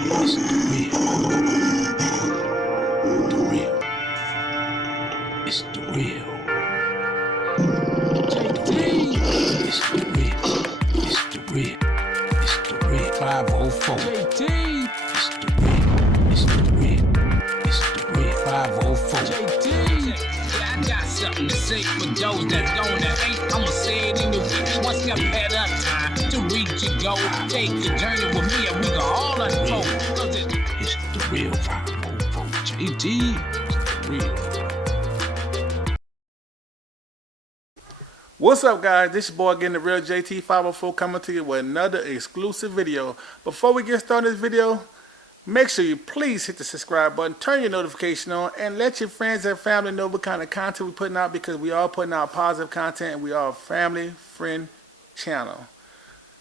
It's the real. It's the real. JT. It's the real. It's the real. It's the real. 504. JT. It's the real. It's the real. It's the real. 504. JT. Yeah, I got something to say for those that don't hate. I'ma say it in the week, one step at a time. To reach your goal, take your journey with me, and we can all unfold. It's the real 504. JT. It's the real. What's up, guys? This your boy again, the real JT 504, coming to you with another exclusive video. Before we get started this video, make sure you please hit the subscribe button, turn your notification on, and let your friends and family know what kind of content we're putting out, because we are putting out positive content and we are a family friend channel.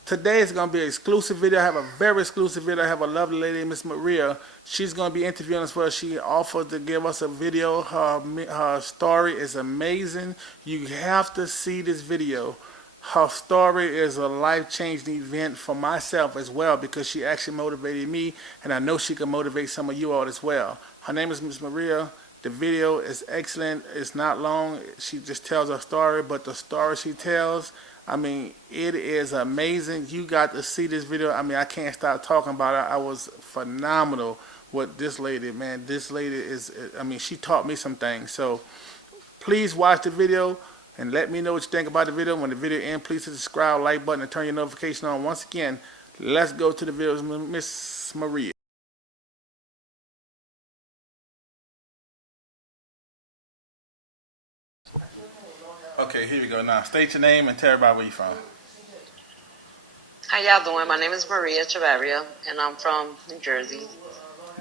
Today is going to be an exclusive video. I have a very exclusive video. I have a lovely lady, Ms Maria. She's going to be interviewing us for us. She offered to give us a video. Her story is amazing. You have to see this video. Her story is a life-changing event for myself as well, because she actually motivated me, and I know she can motivate some of you all as well. Her name is Ms Maria. The video is excellent. It's not long. She just tells her story, but the story she tells, I mean, it is amazing. You got to see this video. I mean, I can't stop talking about it. I was phenomenal with this lady, man. This lady is, I mean, she taught me some things. So please watch the video and let me know what you think about the video. When the video ends, please hit the subscribe, like button, and turn your notification on. Once again, let's go to the video. Ms Maria. Okay, here we go. Now, state your name and tell everybody where you're from. How y'all doing? My name is Maria Echevarria, and I'm from New Jersey.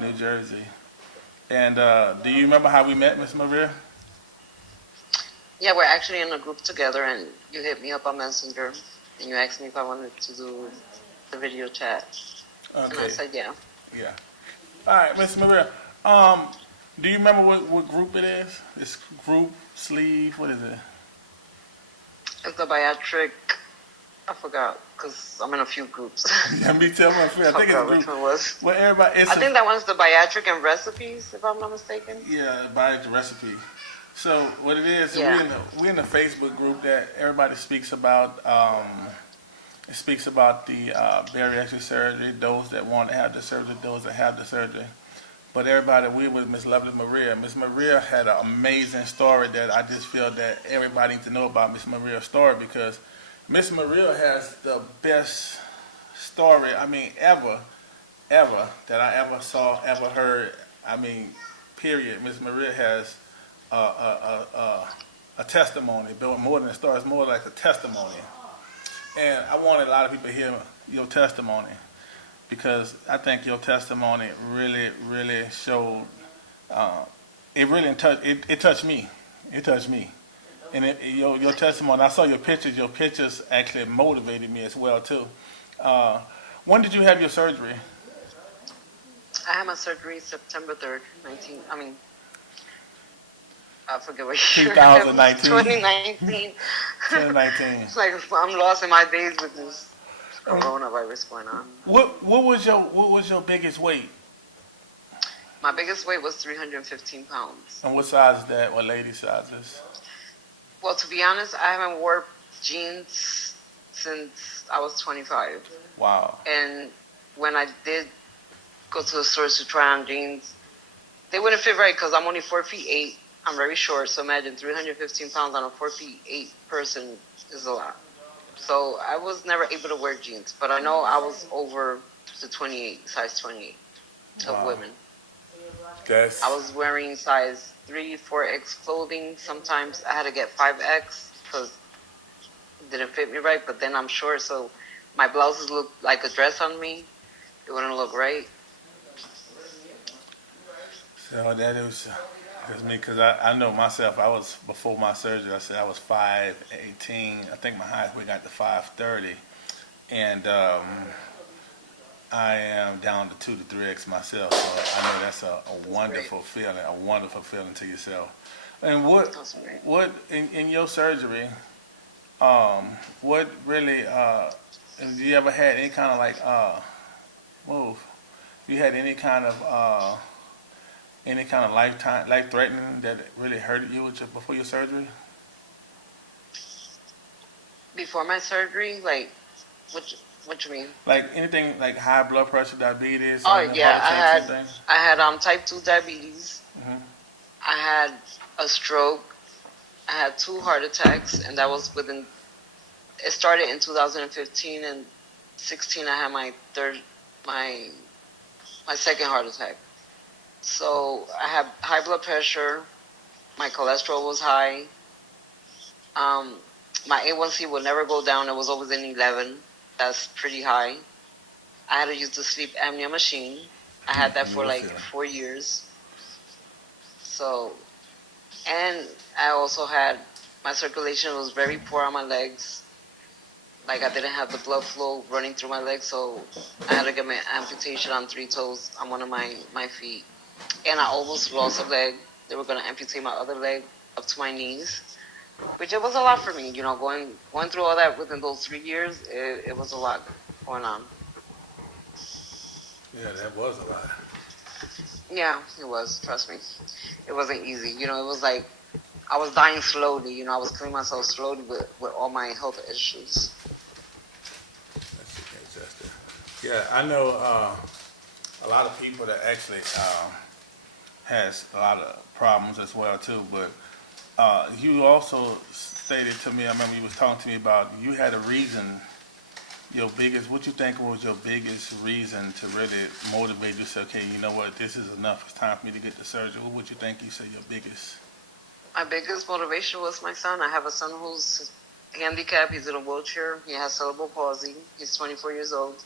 New Jersey. And do you remember how we met, Ms Maria? Yeah, we're actually in a group together, and you hit me up on Messenger, and you asked me if I wanted to do the video chat. Okay. And I said yeah. Yeah. All right, Ms Maria. Do you remember what group it is? This group, sleeve, what is it? It's the Bariatric. I forgot, because I'm in a few groups. Yeah, me too. I think it's a group. Which one was. Well, everybody. I think that one's the Bariatric and Recipes, if I'm not mistaken. Yeah, Bariatric recipe. So what it is, yeah. we're in a Facebook group that everybody speaks about. It speaks about the bariatric surgery, those that want to have the surgery, those that have the surgery. But everybody, we with Miss Lovely Maria. Miss Maria had an amazing story that I just feel that everybody needs to know about Miss Maria's story, because Miss Maria has the best story, I mean, ever, that I ever saw, ever heard. I mean, period. Miss Maria has a testimony, more than a story. It's more like a testimony. And I wanted a lot of people to hear your testimony, because I think your testimony really, really showed. It really it touched me. It touched me. And your testimony, I saw your pictures. Your pictures actually motivated me as well too. When did you have your surgery? I had my surgery September 3rd, I forget what year. 2019. 2019. 2019. It's like I'm lost in my days with this coronavirus going on. What was your biggest weight? My biggest weight was 315 pounds. And what size is that? What lady size is? Well, to be honest, I haven't worn jeans since I was 25. Wow. And when I did go to the stores to try on jeans, they wouldn't fit right, because I'm only 4'8". I'm very short, so imagine 315 pounds on a 4'8" person is a lot. So I was never able to wear jeans, but I know I was over the 28, size 28 of women. I was wearing size 3, 4X clothing. Sometimes I had to get 5X because it didn't fit me right, but then I'm short, so my blouses look like a dress on me. It wouldn't look right. So that was me, because I know myself. I was, before my surgery, I said I was 5'18". I think my highest weight got to 5'30", and I am down to 2 to 3X myself. So I know that's a wonderful feeling, a wonderful feeling to yourself. And what in your surgery, what really, have you ever had any kind of like You had any kind of life threatening that really hurted you before your surgery? Before my surgery, like, what you mean? Like anything like high blood pressure, diabetes, or Oh any yeah, heart attacks, anything? I had type 2 diabetes. Hmm. I had a stroke. I had 2 heart attacks, and that was within. It started in 2015, and 16 I had my my second heart attack. So I had high blood pressure. My cholesterol was high. Um, my A1C would never go down. It was always in 11. That's pretty high. I had to use the sleep apnea machine. I had that for like 4 years. So, and I also had my circulation was very poor on my legs. Like I didn't have the blood flow running through my legs, so I had to get my amputation on 3 toes on one of my feet. And I almost lost a leg. They were gonna amputate my other leg up to my knees, which it was a lot for me. You know, going through all that within those 3 years, it was a lot going on. Yeah, that was a lot. Yeah, it was. Trust me, it wasn't easy. You know, it was like I was dying slowly. You know, I was killing myself slowly with all my health issues. Yeah, I know a lot of people that actually has a lot of problems as well too. But you also stated to me, I remember you was talking to me about you had a reason. What you think was your biggest reason to really motivate you? Say, okay, you know what, this is enough. It's time for me to get the surgery. What would you think you say your biggest? My biggest motivation was my son. I have a son who's handicapped. He's in a wheelchair. He has cerebral palsy. He's 24 years old.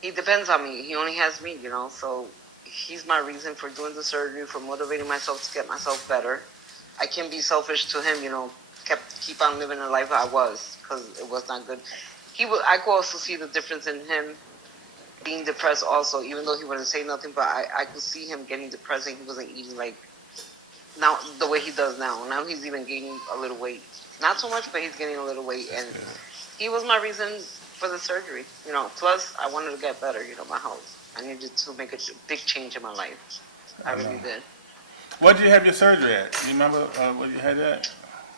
He depends on me. He only has me, you know. So he's my reason for doing the surgery, for motivating myself to get myself better. I can't be selfish to him, you know. Keep on living the life I was because it was not good. I could also see the difference in him being depressed also, even though he wouldn't say nothing. But I could see him getting depressed, and he wasn't eating like now the way he does now. Now he's even gaining a little weight. Not so much, but he's gaining a little weight, and he was my reason for the surgery. You know, plus I wanted to get better. You know, my health. I needed to make a big change in my life. I really did. Where did you have your surgery at? Do you remember where you had that?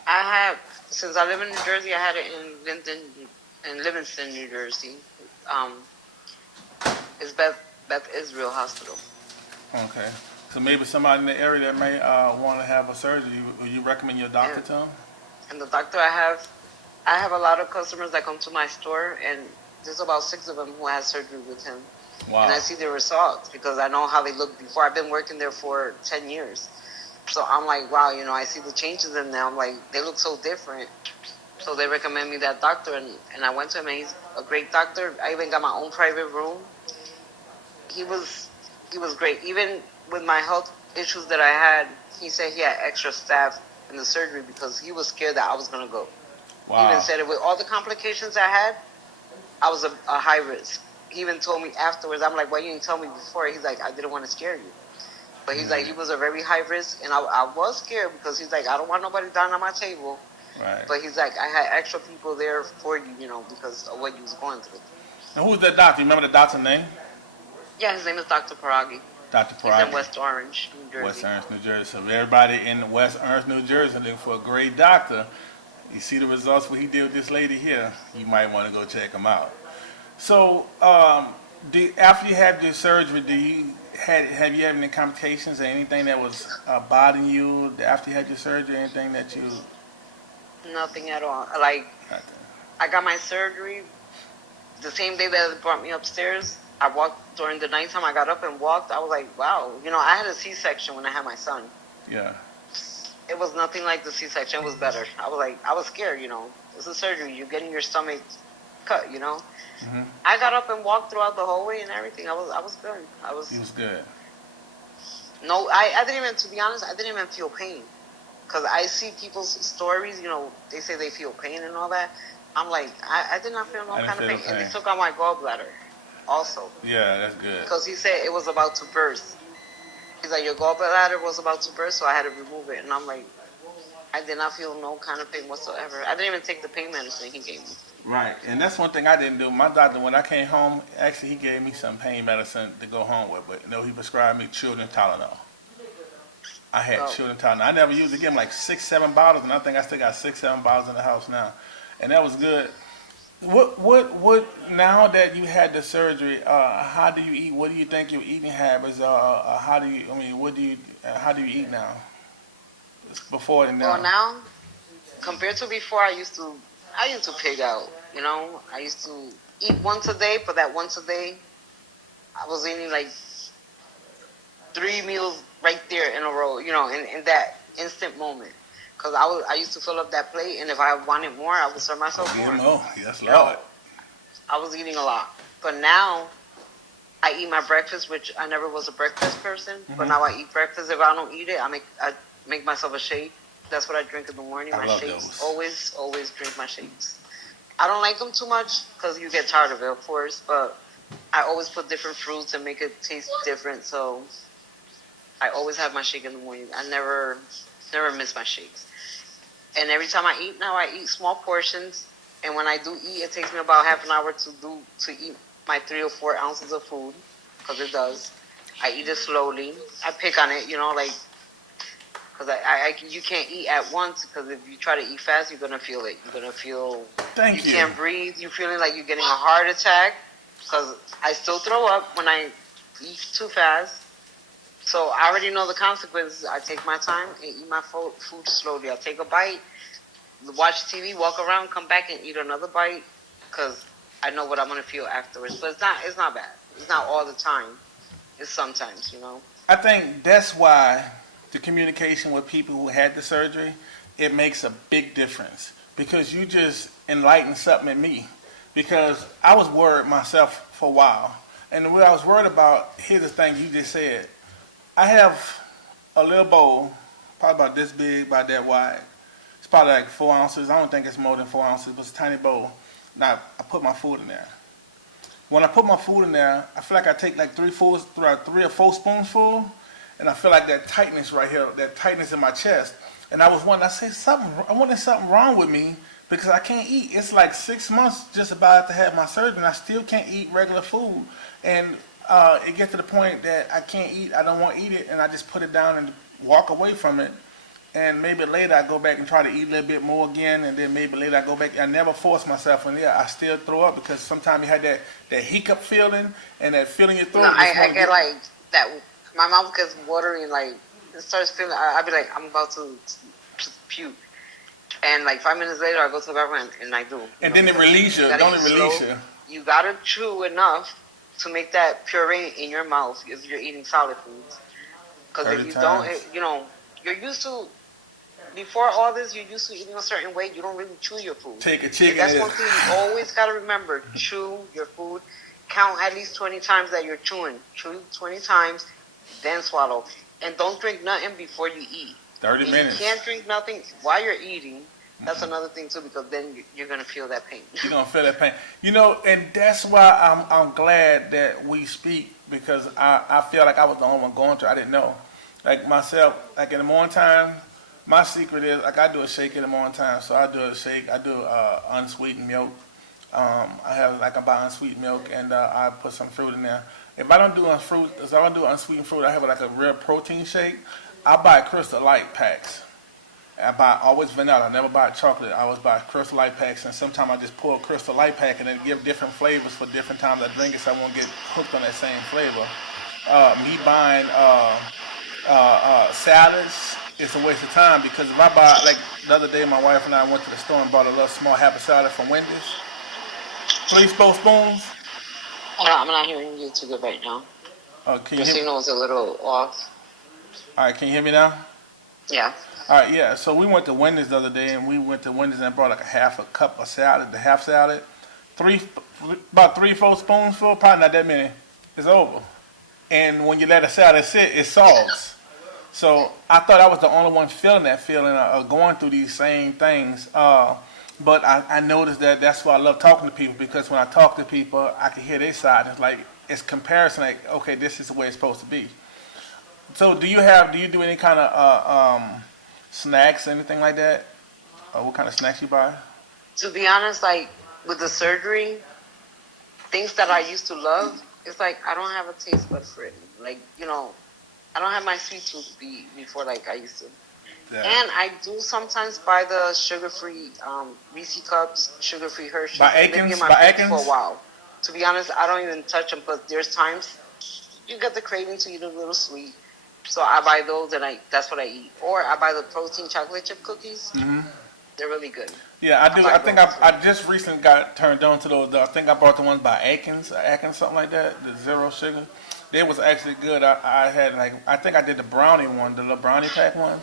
I have, since I live in New Jersey, I had it in Livingston, New Jersey. It's Beth Israel Hospital. Okay. So maybe somebody in the area that may want to have a surgery, will you recommend your doctor to them? And the doctor I have a lot of customers that come to my store, and there's about 6 of them who had surgery with him. Wow. And I see the results because I know how they look before. I've been working there for 10 years. So I'm like, wow, you know, I see the changes in them. I'm like, they look so different. So they recommend me that doctor, and I went to him, and he's a great doctor. I even got my own private room. He was great. Even with my health issues that I had, he said he had extra staff in the surgery because he was scared that I was going to go. Wow. He even said it with all the complications I had, I was a high risk. He even told me afterwards, I'm like, why you didn't tell me before? He's like, I didn't want to scare you. But he's like, he was a very high risk, and I was scared because he's like, I don't want nobody down on my table. Right. But he's like, I had extra people there for you, you know, because of what you was going through. And who's that doctor? You remember the doctor's name? Yeah, his name is Dr. Paragi. Dr. Paragi. He's in West Orange, New Jersey. West Orange, New Jersey. So if everybody in West Orange, New Jersey looking for a great doctor, you see the results what he did with this lady here, you might want to go check him out. So after you had your surgery, have you had any complications or anything that was bothering you after you had your surgery? Anything that you? Nothing at all. Like, I got my surgery the same day that they brought me upstairs. I walked during the nighttime. I got up and walked. I was like, wow. You know, I had a C-section when I had my son. Yeah. It was nothing like the C-section. It was better. I was like, I was scared, you know. It's a surgery. You're getting your stomach cut, you know. Mm-hmm. I got up and walked throughout the hallway and everything. I was good. He was good. No, I didn't even, to be honest, I didn't even feel pain. Because I see people's stories, you know, they say they feel pain and all that. I'm like, I did not feel no kind of pain. And they took out my gallbladder also. Yeah, that's good. Because he said it was about to burst. He's like, your gallbladder was about to burst, so I had to remove it. And I'm like, I did not feel no kind of pain whatsoever. I didn't even take the pain medicine he gave me. Right, and that's one thing I didn't do. My doctor, when I came home, actually he gave me some pain medicine to go home with, but he prescribed me children Tylenol. I had Oh. children Tylenol. I never used it. Give him like 6, 7 bottles, and I think I still got 6, 7 bottles in the house now, and that was good. What? Now that you had the surgery, how do you eat? What do you think your eating habits are? How do you? I mean, what do you? How do you eat now? Before and now. Well, now compared to before, I used to pig out. You know, I used to eat once a day, but that once a day, I was eating like 3 meals right there in a row. You know, in that instant moment. Because I used to fill up that plate, and if I wanted more, I would serve myself more. You know, yes, Lord. I was eating a lot. But now, I eat my breakfast, which I never was a breakfast person. Mm-hmm. But now I eat breakfast. If I don't eat it, I make myself a shake. That's what I drink in the morning. I My love shakes. those. Always drink my shakes. I don't like them too much because you get tired of it, of course. But I always put different fruits and make it taste different. So I always have my shake in the morning. I never miss my shakes. And every time I eat now, I eat small portions. And when I do eat, it takes me about half an hour to eat my 3 or 4 ounces of food, because it does. I eat it slowly. I pick on it, you know, like, because you can't eat at once, because if you try to eat fast, you're going to feel it. You're going to feel, Thank you. You can't breathe. You're feeling like you're getting a heart attack, because I still throw up when I eat too fast. So I already know the consequences. I take my time and eat my food slowly. I'll take a bite, watch TV, walk around, come back and eat another bite, because I know what I'm going to feel afterwards. But it's not bad. It's not all the time. It's sometimes, you know. I think that's why the communication with people who had the surgery, it makes a big difference, because you just enlightened something in me, because I was worried myself for a while. And what I was worried about, here's the thing you just said. I have a little bowl, probably about this big, about that wide. It's probably like 4 ounces. I don't think it's more than 4 ounces, but it's a tiny bowl. Now, I put my food in there. When I put my food in there, I feel like I take like 3 or 4 spoonsful, and I feel like that tightness right here, that tightness in my chest. And I was wondering, I wanted something wrong with me, because I can't eat. It's like 6 months just about to have my surgery, and I still can't eat regular food. And it gets to the point that I can't eat, I don't want to eat it, and I just put it down and walk away from it. And maybe later I go back and try to eat a little bit more again, and then maybe later I go back. I never force myself, and yeah, I still throw up, because sometimes you have that hiccup feeling, and that feeling in your throat. No, I get like that. My mouth gets watery, like it starts feeling. I'll be like, I'm about to puke, and like 5 minutes later, I go to the bathroom and I do. And then it relieves you. Don't it release you? You gotta chew enough to make that puree in your mouth if you're eating solid foods. Because if you don't, you're used to. Before all this, you're used to eating a certain way. You don't really chew your food. Take a chicken. That's one thing you always gotta remember: chew your food. Count at least 20 times that you're chewing. Chew 20 times, then swallow. And don't drink nothing before you eat. 30 minutes. You can't drink nothing while you're eating. That's another thing too, because then you're gonna feel that pain. You're gonna feel that pain. And that's why I'm glad that we speak, because I feel like I was the only one going through it. I didn't know. Like myself, like in the morning time, my secret is like I do a shake in the morning time. So I do a shake. I do unsweetened milk. I buy unsweetened milk, and I put some fruit in there. If I don't do unsweetened fruit, I have like a real protein shake. I buy Crystal Light packs. I buy always vanilla. I never buy chocolate. I always buy Crystal Light packs, and sometimes I just pour a Crystal Light pack and then give different flavors for different times I drink it, so I won't get hooked on that same flavor. Me buying salads, it's a waste of time, because if I buy, like the other day, my wife and I went to the store and bought a little small happy salad from Wendy's. Please, both spoons. I'm not hearing you too good right now. Can you Your hear me? signal is a little off. All right, can you hear me now? Yeah. All right, yeah. So we went to Wendy's the other day, and we went to Wendy's and brought like a cup of salad, the half salad, about 3-4 spoonsful, probably not that many. It's over. And when you let a salad sit, it sogs. So I thought I was the only one feeling that feeling of going through these same things. But I noticed that that's why I love talking to people, because when I talk to people, I can hear their side. It's like, it's comparison, like, okay, this is the way it's supposed to be. So do you do any kind of snacks, anything like that? Or what kind of snacks you buy? To be honest, like with the surgery, things that I used to love, it's like I don't have a taste bud for it. Like, I don't have my sweet tooth before like I used to. Yeah. And I do sometimes buy the sugar-free Reese cups, sugar-free Hershey's. By They've been Aikens? in my By fridge Aikens? for a while. To be honest, I don't even touch them, but there's times you get the craving to eat a little sweet. So I buy those and that's what I eat. Or I buy the protein chocolate chip cookies. Mm-hmm. They're really good. Yeah, I do. I think I just recently got turned on to those. I think I bought the ones by Aikens, something like that, the zero sugar. They was actually good. I had I think I did the brownie one, the little brownie pack one,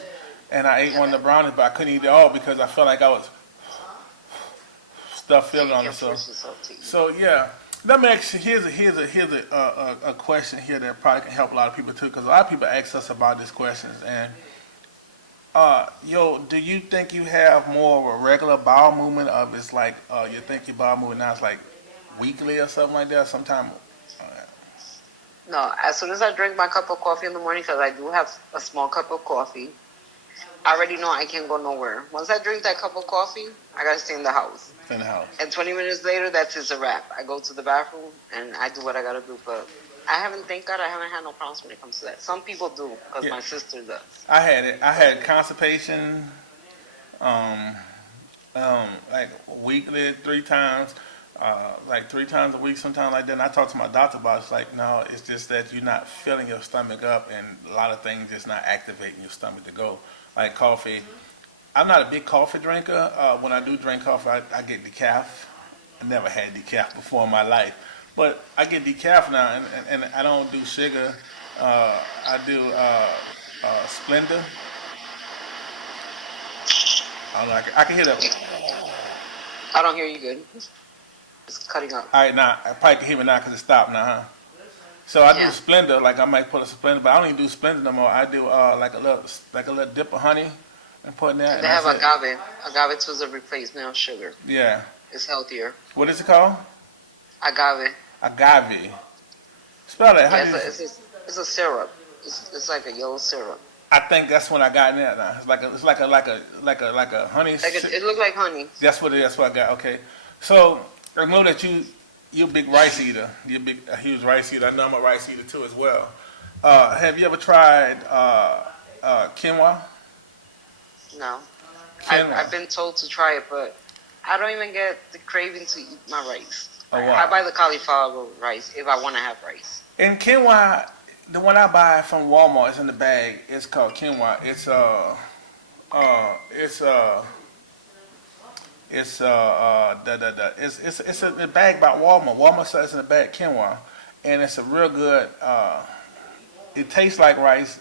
and I ate one of the brownies, but I couldn't eat it all because I felt like I was stuff feeling on it. So yeah. Let me ask you. Here's a question here that probably can help a lot of people too, because a lot of people ask us about these questions. And do you think you have more of a regular bowel movement, of it's like you think your bowel movement now is like weekly or something like that? Sometime. No, as soon as I drink my cup of coffee in the morning, because I do have a small cup of coffee, I already know I can't go nowhere. Once I drink that cup of coffee, I gotta stay in the house. In the house. And 20 minutes later, that's just a wrap. I go to the bathroom and I do what I gotta do. But thank God, I haven't had no problems when it comes to that. Some people do, because my sister does. I had it. I had constipation, like weekly, 3 times, like 3 times a week, sometimes like that. And I talked to my doctor about it. It's like, no, it's just that you're not filling your stomach up, and a lot of things just not activating your stomach to go. Like coffee. I'm not a big coffee drinker. When I do drink coffee, I get decaf. I never had decaf before in my life, but I get decaf now, and I don't do sugar. I do Splenda. I don't know. I can hear that. I don't hear you good. It's cutting up. All right, now I probably can hear me now because it stopped now, huh? So I do Splenda, like I might put a Splenda, but I don't even do Splenda no more. I do like a little dip of honey and put in there. They have agave. Agave too is a replacement of sugar. Yeah. It's healthier. What is it called? Agave. Agave. Spell that. Yeah, it's a syrup. It's like a yellow syrup. I think that's what I got in there now. It's like a honey. It looked like honey. That's what it is. That's what I got. Okay. So I know that you're a big rice eater. You're a huge rice eater. I know I'm a rice eater too as well. Have you ever tried quinoa? No. I've been told to try it, but I don't even get the craving to eat my rice. Oh, wow. I buy the cauliflower rice if I want to have rice. And quinoa, the one I buy from Walmart, is in the bag. It's called quinoa. It's in the bag by Walmart. Walmart says it's in the bag quinoa, and it's a real good. It tastes like rice.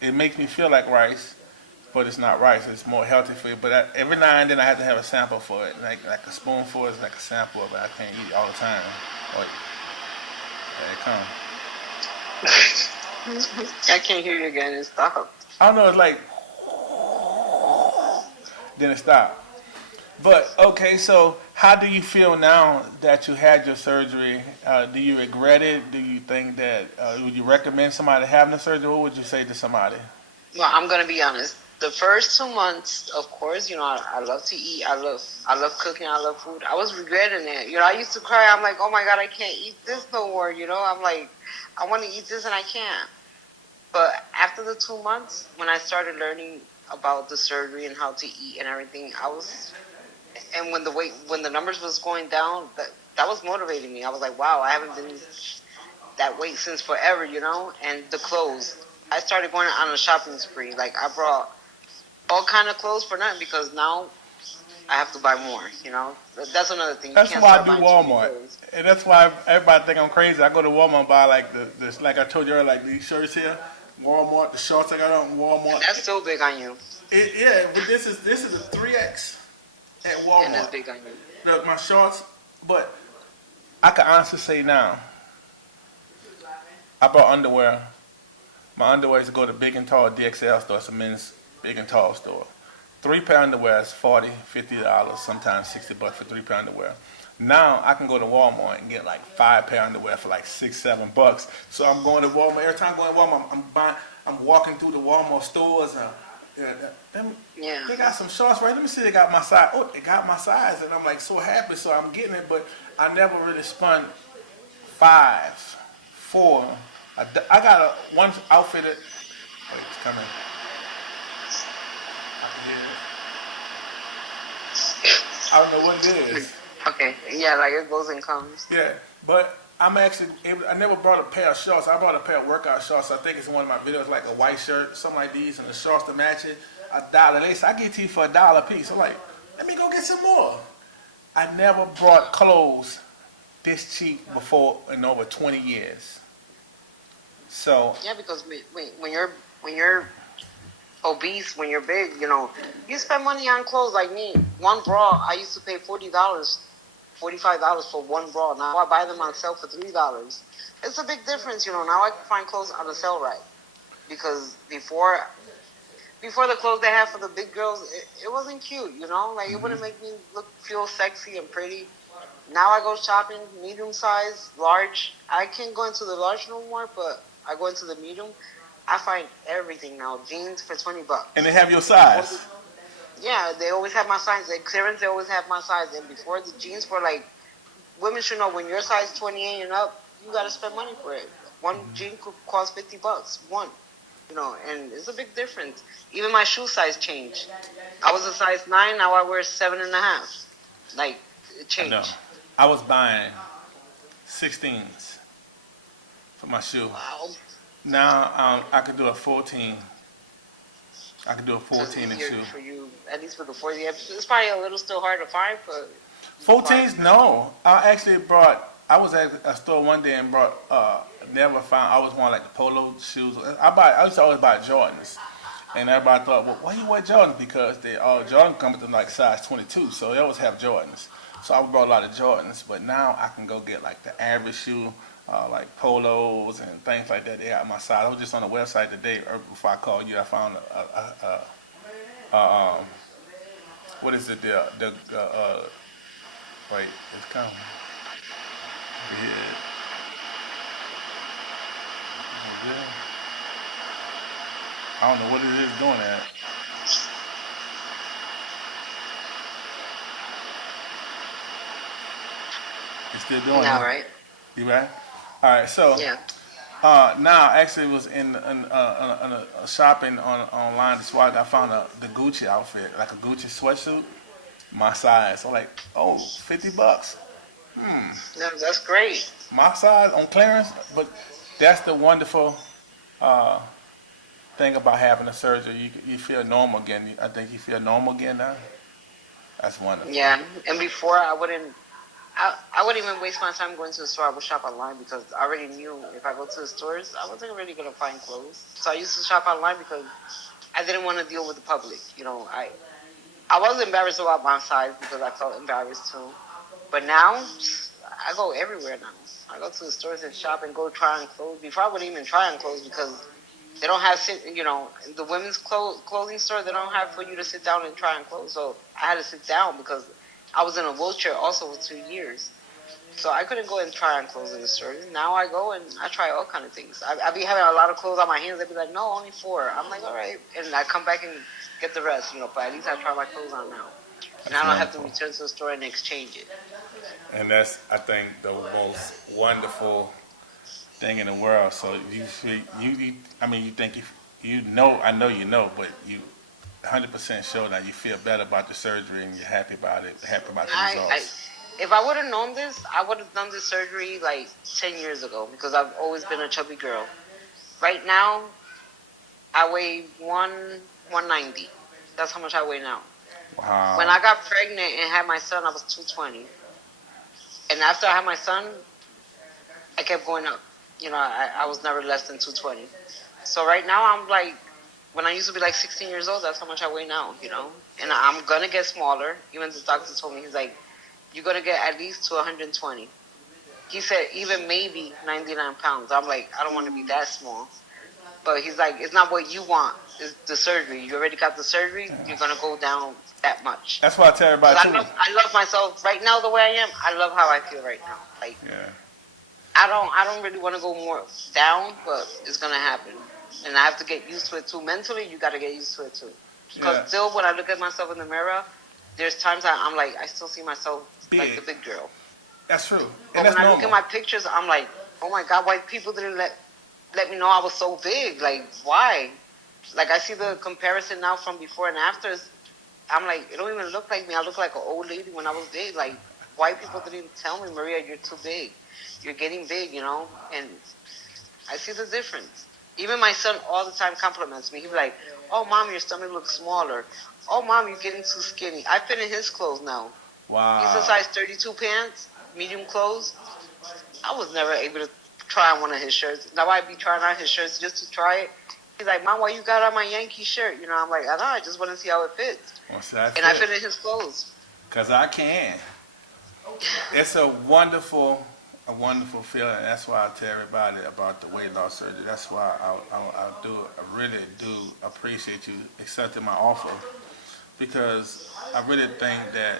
It makes me feel like rice, but it's not rice. It's more healthy for you. But every now and then I have to have a sample for it. Like a spoonful is like a sample of it. I can't eat it all the time. Like, there it comes. I can't hear you again. It stopped. I don't know. It's like then it stopped. But okay, so how do you feel now that you had your surgery? Do you regret it? Do you think that would you recommend somebody having the surgery? What would you say to somebody? Well, I'm gonna be honest. The first 2 months, of course, I love to eat. I love cooking. I love food. I was regretting it. I used to cry. I'm like, oh my God, I can't eat this no more. I'm like, I want to eat this and I can't. But after the 2 months, when I started learning about the surgery and how to eat and everything, and when the numbers was going down, that was motivating me. I was like, wow, I haven't been that weight since forever, And the clothes, I started going on a shopping spree. Like I brought all kind of clothes for nothing because now I have to buy more. That's another thing. That's why I do Walmart, and that's why everybody think I'm crazy. I go to Walmart and buy like this, like I told you earlier, like these shirts here. Walmart, the shorts I got on Walmart. And that's still big on you. Yeah, but this is a 3X at Walmart. And that's big on you. Look, my shorts, but I can honestly say now, I bought underwear. My underwear is to go to Big and Tall DXL store. It's a men's Big and Tall store. 3-pair underwear is $40, $50, sometimes $60 for 3-pair underwear. Now I can go to Walmart and get like 5-pair underwear for like $6, $7. So I'm going to Walmart. Every time I'm going to Walmart, I'm walking through the Walmart stores. Yeah, Yeah. they got some shorts right. Let me see. They got my size. Oh, they got my size, and I'm like so happy. So I'm getting it, but I never really spun 5, 4. I got one outfitted. Wait, it's coming. I can hear it. I don't know what it is. Okay. Yeah, like it goes and comes. Yeah, but I'm actually able. I never brought a pair of shorts. I brought a pair of workout shorts. I think it's in one of my videos, like a white shirt, something like these, and the shorts to match it. $1. They say I get it to you for $1 a piece. I'm like, let me go get some more. I never brought clothes this cheap before in over 20 years. So Yeah, because when you're obese, when you're big, you spend money on clothes. Like me, one bra I used to pay $40, $45 for one bra. Now I buy them on sale for $3. It's a big difference. Now I can find clothes on the sale rack because before the clothes they had for the big girls, it wasn't cute. Like it wouldn't make me feel sexy and pretty. Now I go shopping, medium size, large. I can't go into the large no more, but I go into the medium. I find everything now. Jeans for $20. and they have your size. Yeah, they always have my size. They clearance, they always have my size. And before the jeans were like, women should know when you're size 28 and up, you gotta spend money for it. One jean could cost $50. One, and it's a big difference. Even my shoe size changed. I was a size 9, now I wear 7.5. Like it changed. No, I was buying 16s for my shoe. Wow. Now I could do a 14. I could do a 14 and shoe. For you, at least with the 40. It's probably a little still hard to find, but 14s, no. I actually brought. I was at a store one day and brought. Never found. I was wanting like the polo shoes. I used to always buy Jordans, and everybody thought, well, why you wear Jordans? Because they all Jordan come in like size 22, so they always have Jordans. So I brought a lot of Jordans, but now I can go get like the average shoe. Like polos and things like that. They got my size. I was just on the website today before I called you. I found what is it? Wait, it's coming. Yeah. I don't know what it is doing that. It's still doing now, it. right? You right? All right, so Yeah. now I actually was in shopping online. That's why I found the Gucci outfit, like a Gucci sweatsuit, my size. I'm like, oh, $50. No, that's great. My size on clearance, but that's the wonderful thing about having a surgery. You feel normal again. I think you feel normal again now. That's wonderful. Yeah, and before I wouldn't even waste my time going to the store. I would shop online because I already knew if I go to the stores, I wasn't really gonna find clothes. So I used to shop online because I didn't want to deal with the public. I was embarrassed about my size because I felt embarrassed too. But now I go everywhere now. I go to the stores and shop and go try on clothes. Before I wouldn't even try on clothes because they don't have the women's clothing store. They don't have for you to sit down and try on clothes. So I had to sit down because I was in a wheelchair also for 2 years. So I couldn't go and try on clothes in the store. Now I go and I try all kind of things. I be having a lot of clothes on my hands. They'd be like, no, only 4. I'm like, all right. And I come back and get the rest, but at least I try my clothes on now. And I don't have to return to the store and exchange it. And that's, I think, the most wonderful thing in the world. So you think I know you know, but you 100% sure that you feel better about the surgery and you're happy about it, happy about the results. If I would have known this, I would have done this surgery like 10 years ago because I've always been a chubby girl. Right now, I weigh 190. That's how much I weigh now. Wow. When I got pregnant and had my son, I was 220. And after I had my son, I kept going up. I was never less than 220. So right now, I'm like, when I used to be like 16 years old, that's how much I weigh now, And I'm going to get smaller. Even the doctor told me, he's like, you're going to get at least to 120. He said, even maybe 99 pounds. I'm like, I don't want to be that small. But he's like, it's not what you want. It's the surgery. You already got the surgery. You're going to go down that much. That's what I tell everybody, too. I love myself right now the way I am. I love how I feel right now. Like, yeah. I don't really want to go more down, but it's going to happen. And I have to get used to it, too. Mentally, you got to get used to it, too. Because Yeah. still, when I look at myself in the mirror, there's times I'm like, I still see myself like the Big. big girl. That's true. But And that's when I look at normal. my pictures, I'm like, oh my God, why people didn't let me know I was so big? Like, why? Like, I see the comparison now from before and afters. I'm like, it don't even look like me. I look like an old lady when I was big. Like, why people didn't tell me, Maria, you're too big. You're getting big, you know? And I see the difference. Even my son all the time compliments me. He'd be like, oh, Mom, your stomach looks smaller. Oh, Mom, you're getting too skinny. I fit in his clothes now. He's a Wow. size 32 pants, medium clothes. I was never able to try on one of his shirts. Now I'd be trying on his shirts just to try it. He's like, Mom, why you got on my Yankee shirt? You know, I'm like, I know, I just want to see how it fits. Well, see, that's And I it. fit in his clothes. Because I can. It's a wonderful feeling. That's why I tell everybody about the weight loss surgery. That's why I really do appreciate you accepting my offer. Because I really think that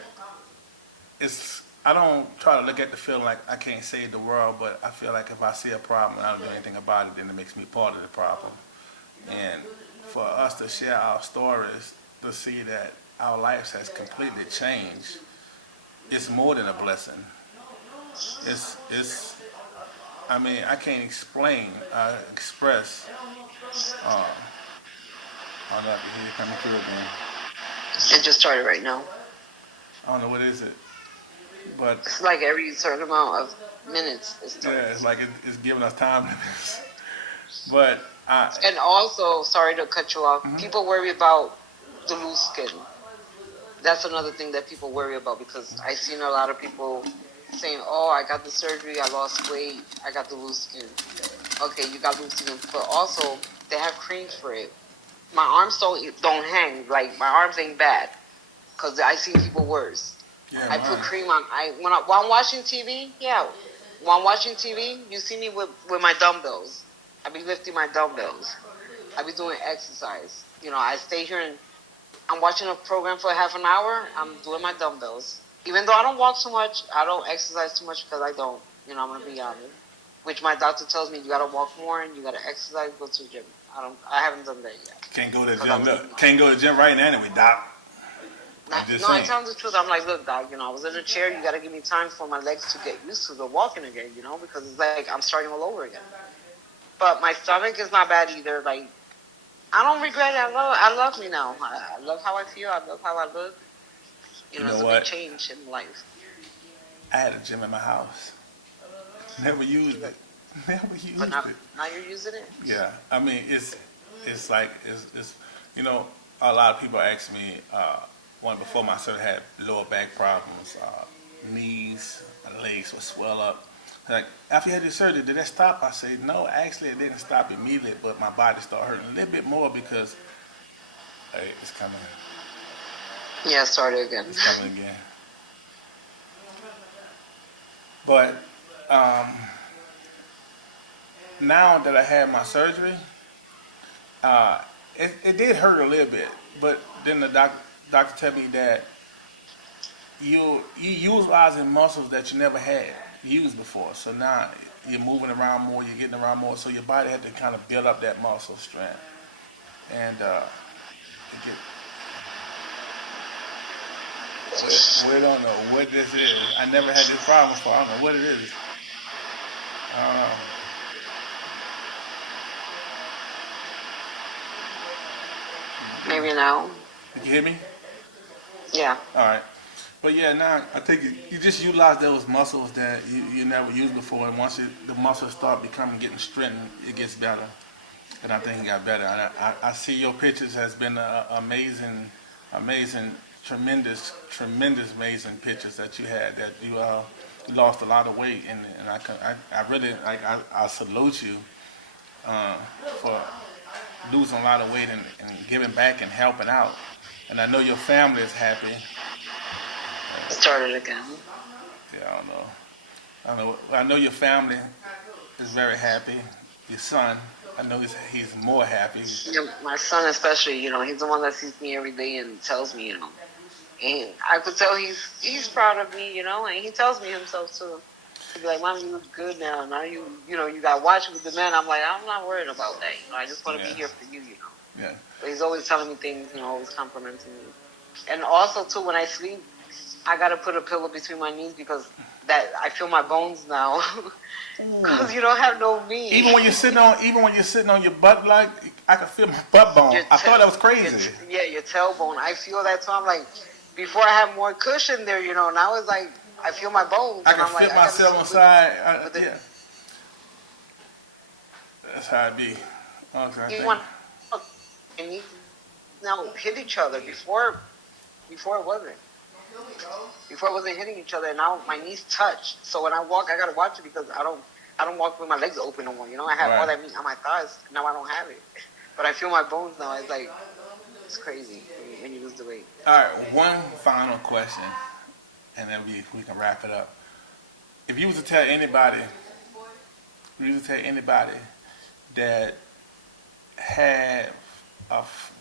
I don't try to look at the feeling like I can't save the world, but I feel like if I see a problem and I don't do anything about it, then it makes me part of the problem. And for us to share our stories, to see that our lives has completely changed, it's more than a blessing. It's I mean, I can't express. Uh, I don't know if you hear it coming through again. It just started right now. I don't know what is it, but It's like every certain amount of minutes it yeah, starts. it's like it's giving us time limits. But And also, sorry to cut you off, people worry about the loose skin. That's another thing that people worry about because I've seen a lot of people saying, oh, I got the surgery, I lost weight, I got the loose skin. Okay, you got loose skin. But also, they have creams for it. My arms don't hang. Like, my arms ain't bad because I seen people worse. yeah, I put mine. cream on. While I'm watching TV, yeah. While I'm watching TV, you see me with my dumbbells. I be lifting my dumbbells. I be doing exercise. You know, I stay here and I'm watching a program for half an hour. I'm doing my dumbbells. Even though I don't walk so much, I don't exercise too much because I don't. You know, I'm gonna be honest. Which my doctor tells me you gotta walk more and you gotta exercise. Go to the gym. I haven't done that yet. Can't go to the 'Cause I gym. was- Look, can't go to the gym right now anyway, Doc. I'm just No, I saying. tell him the truth. I'm like, look, Doc, you know, I was in a chair. You got to give me time for my legs to get used to the walking again, you know, because it's like I'm starting all over again. But my stomach is not bad either. Like, I don't regret it. I love me now. I love how I feel. I love how I look. You You know, know it's a what? big change in life. I had a gym in my house. Never used it. Never used But it. now you're using it. Yeah, I mean it's like it's you know, a lot of people ask me one before my son had lower back problems, knees, my legs would swell up. Like after you had your surgery, did that stop? I said no, actually it didn't stop immediately, but my body started hurting a little bit more because hey, it's coming, Yeah, started again. it's coming again. But now that I had my surgery, uh, it did hurt a little bit, but then the doctor told me that you utilizing muscles that you never had used before. So now you're moving around more, you're getting around more. So your body had to kind of build up that muscle strength, and it get, we don't know what this is. I never had this problem before. I don't know what it is. I don't know. Maybe now. Did you hear me? Yeah. All right. But yeah, now I think you just utilize those muscles that you never used before, and once the muscles start getting strengthened, it gets better. And I think it got better. I see your pictures has been amazing, tremendous, amazing pictures that you had. That you lost a lot of weight, and I really I salute you for losing a lot of weight and giving back and helping out. And I know your family is happy. Started again. Yeah, I don't know. I know your family is very happy. Your son, I know he's more happy. Yeah, my son especially, you know, he's the one that sees me every day and tells me, you know. And I could tell he's proud of me, you know, and he tells me himself too. He'd be like, Mom, you look good now you got to watch with the men. I'm like, I'm not worried about that. You know, I just want to be here for you, you know. Yeah. But he's always telling me things, always complimenting me. And also too, when I sleep, I gotta put a pillow between my knees because that I feel my bones now. Because you don't have no meat. Even when you're sitting on your butt, like I can feel my butt bone. I thought that was crazy. Your tailbone. I feel that too. I'm like, before I had more cushion there, now it's like I feel my bones. I can feel myself on the side. Yeah. That's how it be. Okay, you want and you now hit each other. Before it wasn't. Before it wasn't hitting each other. And now my knees touch. So when I walk, I gotta watch it because I don't walk with my legs open no more. I have all that meat on my thighs. Now I don't have it. But I feel my bones now. It's like it's crazy when you lose the weight. All right, one final question, and then we can wrap it up. If you was to tell anybody that had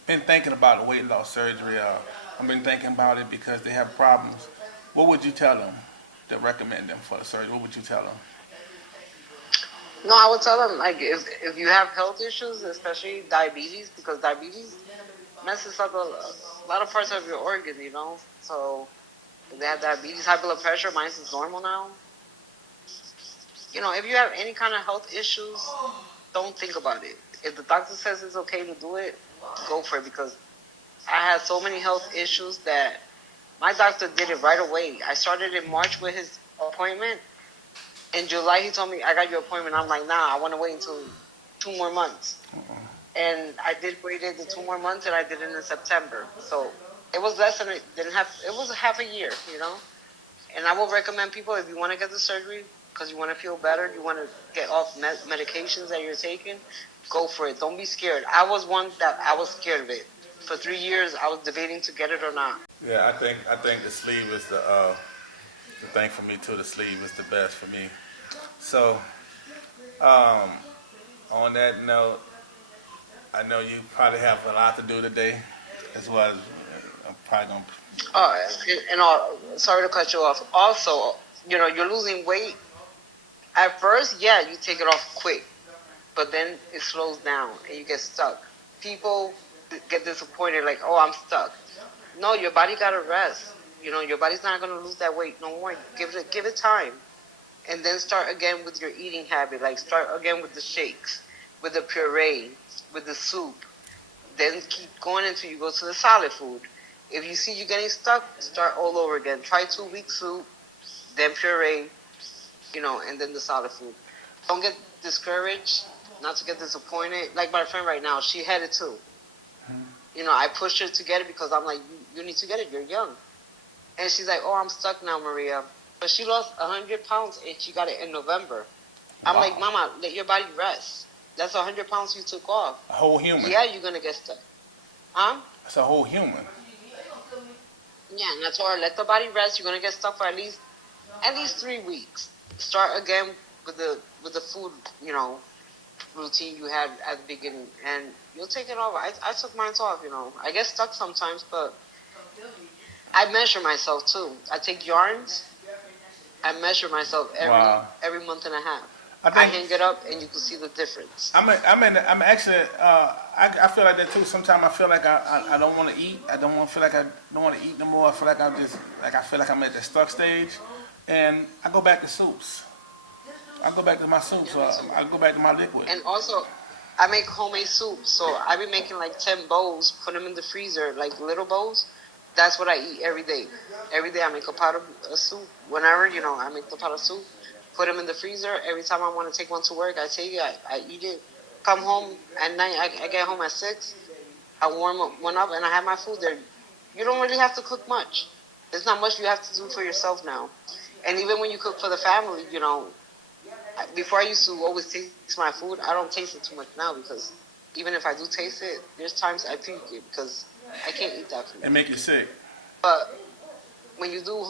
been thinking about weight loss surgery or I've been thinking about it because they have problems, what would you tell them to recommend them for the surgery? What would you tell them? No, I would tell them, like, if you have health issues, especially diabetes, because diabetes messes up a lot of parts of your organ, So if they have diabetes, high blood pressure, mine is normal now. If you have any kind of health issues, don't think about it. If the doctor says it's okay to do it, go for it, because I had so many health issues that my doctor did it right away. I started in March with his appointment. In July, he told me, I got your appointment. I'm like, nah, I want to wait until 2 more months. And I waited the 2 more months, and I did it in September. So it was less than, it was half a year, And I will recommend people, if you want to get the surgery, because you want to feel better, you want to get off medications that you're taking, go for it. Don't be scared. I was one that I was scared of it. For 3 years, I was debating to get it or not. Yeah, I think the sleeve is the thing for me too. The sleeve is the best for me. So, on that note, I know you probably have a lot to do today, as well as I'm probably gonna. Sorry to cut you off. Also, you're losing weight. At first, yeah, you take it off quick, but then it slows down and you get stuck. People get disappointed, like, oh, I'm stuck. No, your body gotta rest. Your body's not gonna lose that weight no more. Give it time, and then start again with your eating habit. Like start again with the shakes, with the puree, with the soup. Then keep going until you go to the solid food. If you see you're getting stuck, start all over again. Try 2 weeks soup, then puree, and then the solid food. Don't get discouraged, not to get disappointed. Like my friend right now, she had it too. I pushed her to get it because I'm like, you need to get it. You're young. And she's like, oh, I'm stuck now, Maria. But she lost 100 pounds and she got it in November. I'm like, Mama, let your body rest. That's 100 pounds you took off. A whole human. Yeah, you're going to get stuck. Huh? That's a whole human. Yeah, and I told her, let the body rest. You're going to get stuck for at least 3 weeks. Start again with the food, routine you had at the beginning, and you'll take it off. I took mine off, I get stuck sometimes, but I measure myself too. I take yarns. I measure myself every month and a half. I hang it up, and you can see the difference. I'm actually. I feel like that too. Sometimes I feel like I don't want to eat. I don't want to feel like I don't want to eat no more. I feel like I feel like I'm at the stuck stage, and I go back to soups. I go back to my soups. I go back to my liquid. And also, I make homemade soup. So I be making like 10 bowls. Put them in the freezer, like little bowls. That's what I eat every day. Every day I make a pot of soup. Whenever, I make the pot of soup. Put them in the freezer. Every time I want to take one to work, I take it. I eat it. Come home at night. I get home at 6. I warm one up and I have my food there. You don't really have to cook much. There's not much you have to do for yourself now. And even when you cook for the family, before I used to always taste my food, I don't taste it too much now because even if I do taste it, there's times I puke it because I can't eat that food. It make you sick. But when you do,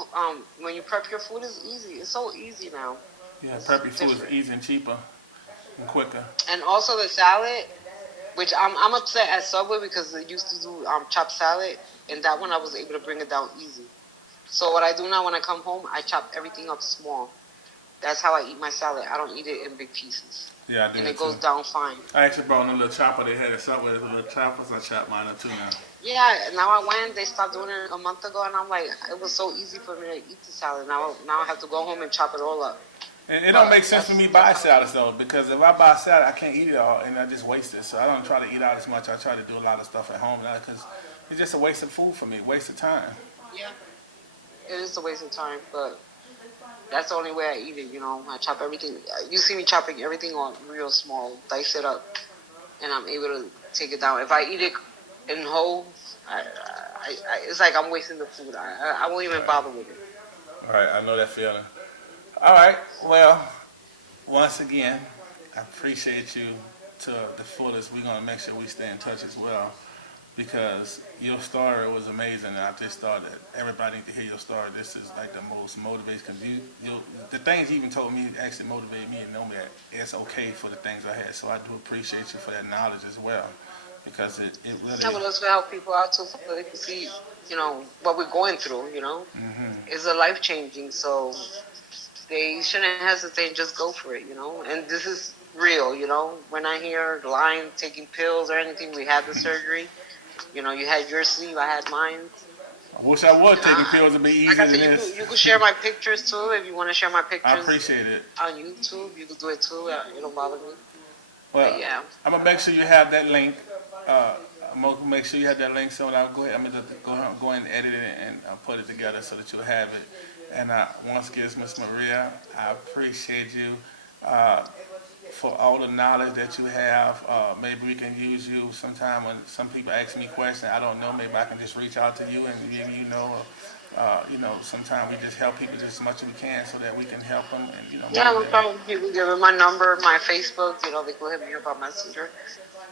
when you prep your food, it's easy. It's so easy now. Yeah, prep your food is easy and cheaper and quicker. And also the salad, which I'm upset at Subway because they used to do chopped salad, and that one I was able to bring it down easy. So what I do now when I come home, I chop everything up small. That's how I eat my salad. I don't eat it in big pieces. Yeah, I do And that it goes too. down fine. I actually brought a little chopper. They had it up with little choppers. I chopped mine up too now. Yeah, now I went. They stopped doing it a month ago, and I'm like, it was so easy for me to eat the salad. Now I have to go home and chop it all up. And it don't make sense for me to buy that's how- salads though, because if I buy salad, I can't eat it all, and I just waste it. So I don't try to eat out as much. I try to do a lot of stuff at home now, because it's just a waste of food for me, waste of time. Yeah, it is a waste of time, but that's the only way I eat it. You know, I chop everything. You see me chopping everything on real small, dice it up, and I'm able to take it down. If I eat it in whole, it's like I'm wasting the food. I won't even bother with it. All right, I know that feeling. All right, well, once again, I appreciate you to the fullest. We're gonna make sure we stay in touch as well, because your story was amazing, and I just thought that everybody need to hear your story. This is like the most motivating, because the things you even told me actually motivated me to know that it's okay for the things I had. So I do appreciate you for that knowledge as well, because it really. Yeah, but let's help people out too, so they can see, what we're going through. It's a life changing. So they shouldn't hesitate. Just go for it. And this is real. We're not here lying, taking pills or anything. We had the surgery. You had your sleep, I had mine. I wish I was taking pills to be easier Like I than said, this. you could share my pictures too if you want to share my pictures. I appreciate it. On YouTube, you could do it too. It don't bother me. Well, yeah. I'm gonna make sure you have that link. I'm gonna make sure you have that link, so I'll go ahead. I'm gonna go ahead and edit it and put it together so that you'll have it. And once again, Ms. Maria, I appreciate you for all the knowledge that you have. Maybe we can use you sometime when some people ask me questions. I don't know. Maybe I can just reach out to you and give sometimes we just help people just as much as we can so that we can help them. And yeah, no problem. You can give them my number, my Facebook. They can hit me up on Messenger.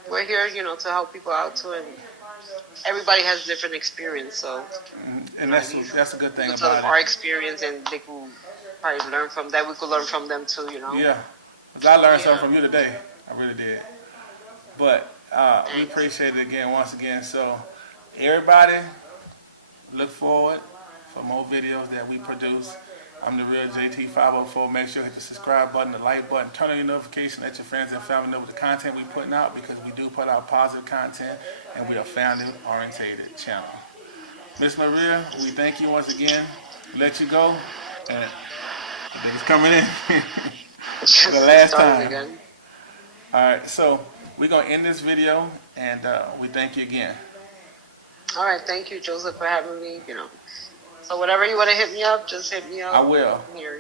We're here, to help people out too, and everybody has different experience. So, and that's a good thing we can tell about them it. our experience, and they can probably learn from that. We could learn from them too. Yeah, because I learned something from you today. I really did. But we appreciate it again, once again. So, everybody, look forward for more videos that we produce. I'm the real JT504. Make sure you hit the subscribe button, the like button, turn on your notification, let your friends and family know the content we're putting out, because we do put out positive content, and we are a family-oriented channel. Ms. Maria, we thank you once again. Let you go. And I think it's coming in for the last time. Again. All right, so we're going to end this video, and we thank you again. All right, thank you, Joseph, for having me. So whatever you want to hit me up, just hit me up. I will. I'm here,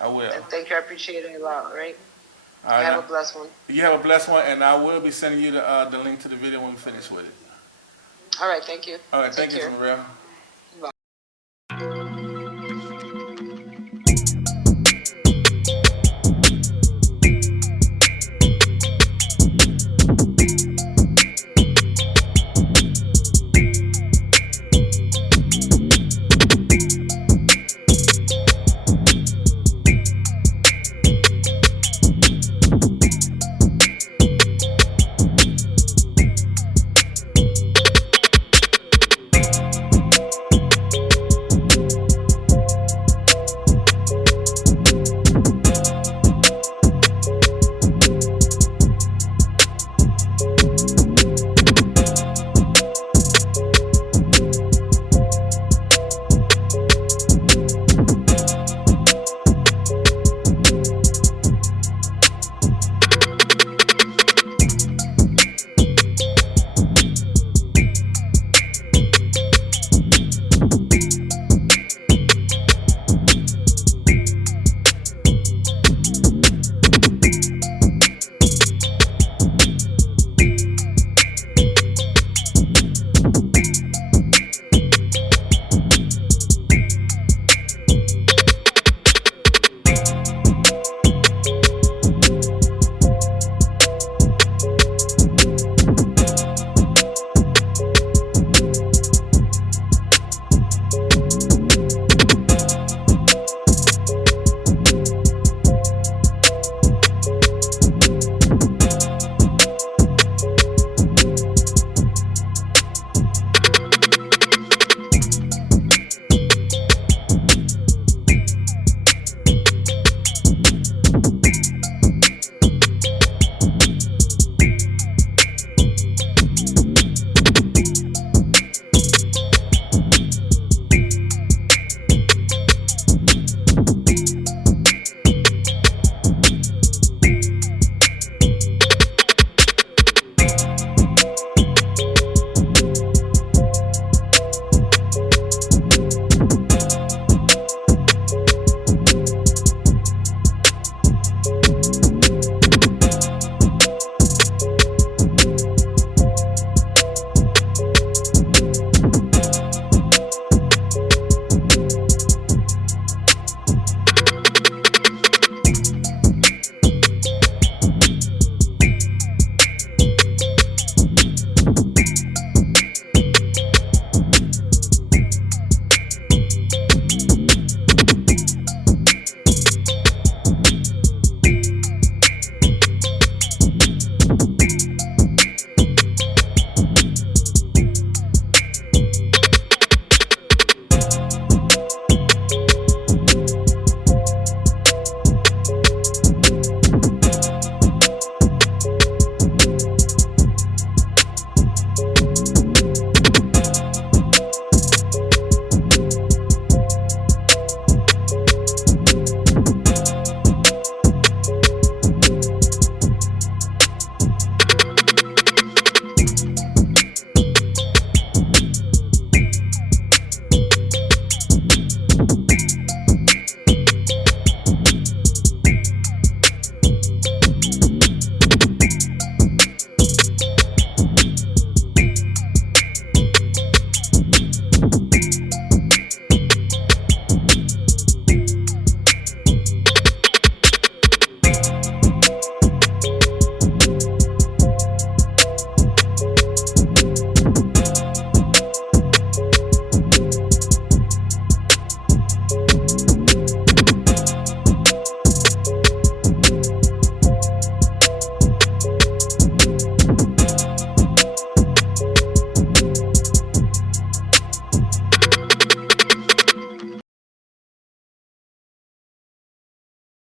I will. And thank you, I appreciate it a lot, right? All right, have a blessed one. You have a blessed one, and I will be sending you the link to the video when we finish with it. All right, thank you. All right, Take thank you, care. Ms. Maria. Robotic.